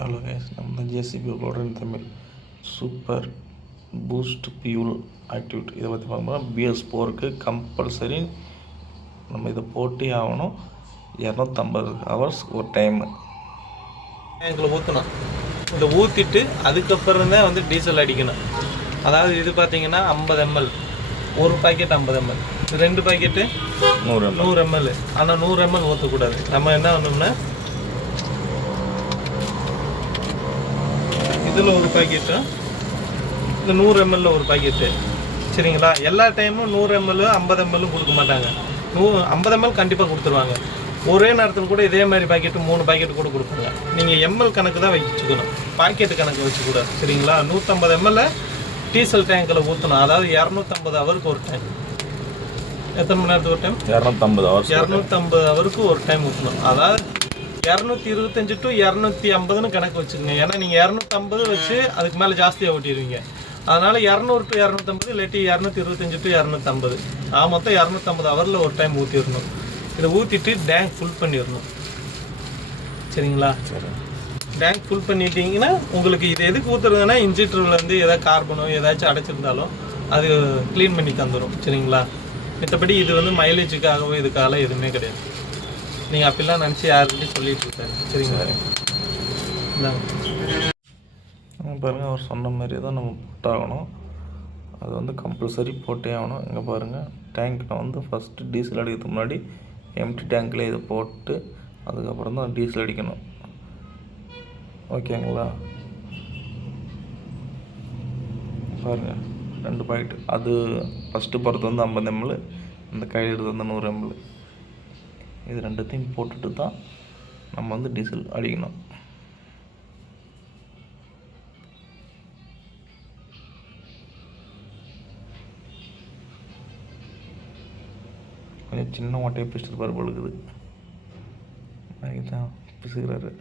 Hello guys, நம்ம தான் JCB ஓடுறேன் தமிழ் சூப்பர் பூஸ்ட் பியூல் ஆக்டிவிட்டி. இதை பற்றி பார்க்கும்போது BS4க்கு கம்பல்சரி நம்ம இதை போட்டே ஆகணும். 250 ஹவர்ஸ் ஒரு டைமு டேங்கில் ஊற்றணும். இதை ஊற்றிட்டு அதுக்கப்புறம் தான் வந்து டீசல் அடிக்கணும். அதாவது இது பார்த்தீங்கன்னா 50 ml, ஒரு பாக்கெட் 50 ml, 2 பாக்கெட்டு 100 ml. ஆனால் 100 ml ஊற்றக்கூடாது. நம்ம என்ன பண்ணோம்னா இதில் ஒரு பாக்கெட்டும் இந்த 100 ml ஒரு பாக்கெட்டு, சரிங்களா? எல்லா டைமும் 100 ml 50 ml கொடுக்க மாட்டாங்க. 50 ml கண்டிப்பாக கொடுத்துருவாங்க. ஒரே நேரத்தில் கூட இதே மாதிரி பாக்கெட்டு 3 பாக்கெட்டு கூட கொடுப்பாங்க. நீங்கள் எம்எல் கணக்கு தான் வச்சுக்கணும், பாக்கெட்டு கணக்கு வச்சுக்கூடாது, சரிங்களா? 150 ml டீசல் டேங்கில் ஊற்றணும். அதாவது 250 ஹவருக்கு ஒரு டைம். எத்தனை மணி நேரத்துக்கு ஒரு டைம்? 250 ஹவருக்கு ஒரு டைம் ஊற்றணும். அதாவது 225 to 250ன்னு கணக்கு வச்சுக்கோங்க. ஏன்னா நீங்கள் 250 வச்சு அதுக்கு மேலே ஜாஸ்தியாக ஓட்டிடுவீங்க. அதனால் 200 to 250, இல்லாட்டி 225 to 250, மொத்தம் 250 ஹவரில் ஒரு டைம் ஊற்றிடணும். இதை ஊற்றிட்டு டேங்க் ஃபுல் பண்ணிடணும், சரிங்களா? சரி, டேங்க் ஃபுல் பண்ணிட்டீங்கன்னா உங்களுக்கு இது எதுக்கு ஊற்றுறதுன்னா இன்ஜெக்டர்லேருந்து ஏதாவது கார்பனோ ஏதாச்சும் அடைச்சிருந்தாலும் அது க்ளீன் பண்ணி தந்துடும், சரிங்களா? மற்றபடி இது வந்து மைலேஜுக்காகவோ இதுக்காகலாம் எதுவுமே கிடையாது. நீங்கள் அப்படிலாம் நினச்சி யாருக்கிட்டையும் சொல்லிட்டு இருக்காரு, சரிங்களா? பாருங்கள், அவர் சொன்ன மாதிரி தான் நம்ம போட்டாகணும். அது வந்து கம்பல்சரி போட்டே ஆகணும். இங்கே பாருங்கள், டேங்க்கில் வந்து ஃபஸ்ட்டு டீசல் அடிக்கிறதுக்கு முன்னாடி எம்டி டேங்க்கில் இதை போட்டு அதுக்கப்புறம் தான் டீசல் அடிக்கணும், ஓகேங்களா? பாருங்கள், 2 பாக்கெட். அது ஃபஸ்ட்டு போகிறது வந்து 50 ml, அந்த கையில் எடுத்து வந்து 100 ml. இது ரெண்டுத்தையும் போட்டுட்டு தான் நம்ம வந்து டீசல் அடிக்கணும். கொஞ்சம் சின்ன ஓட்டையை பிடிச்சிட்டு பாரு பழுகுது, அதுதான் பிசுகிறாரு.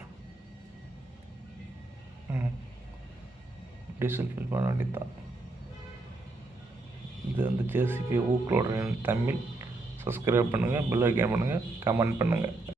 டீசல் ஃபில் பண்ண வேண்டியதுதான். இது வந்து ஜேசிபி ஊக்களோட தமிழ். சப்ஸ்கிரைப் பண்ணுங்கள், பெல் ஐக்கான் பண்ணுங்கள், கமெண்ட் பண்ணுங்கள்.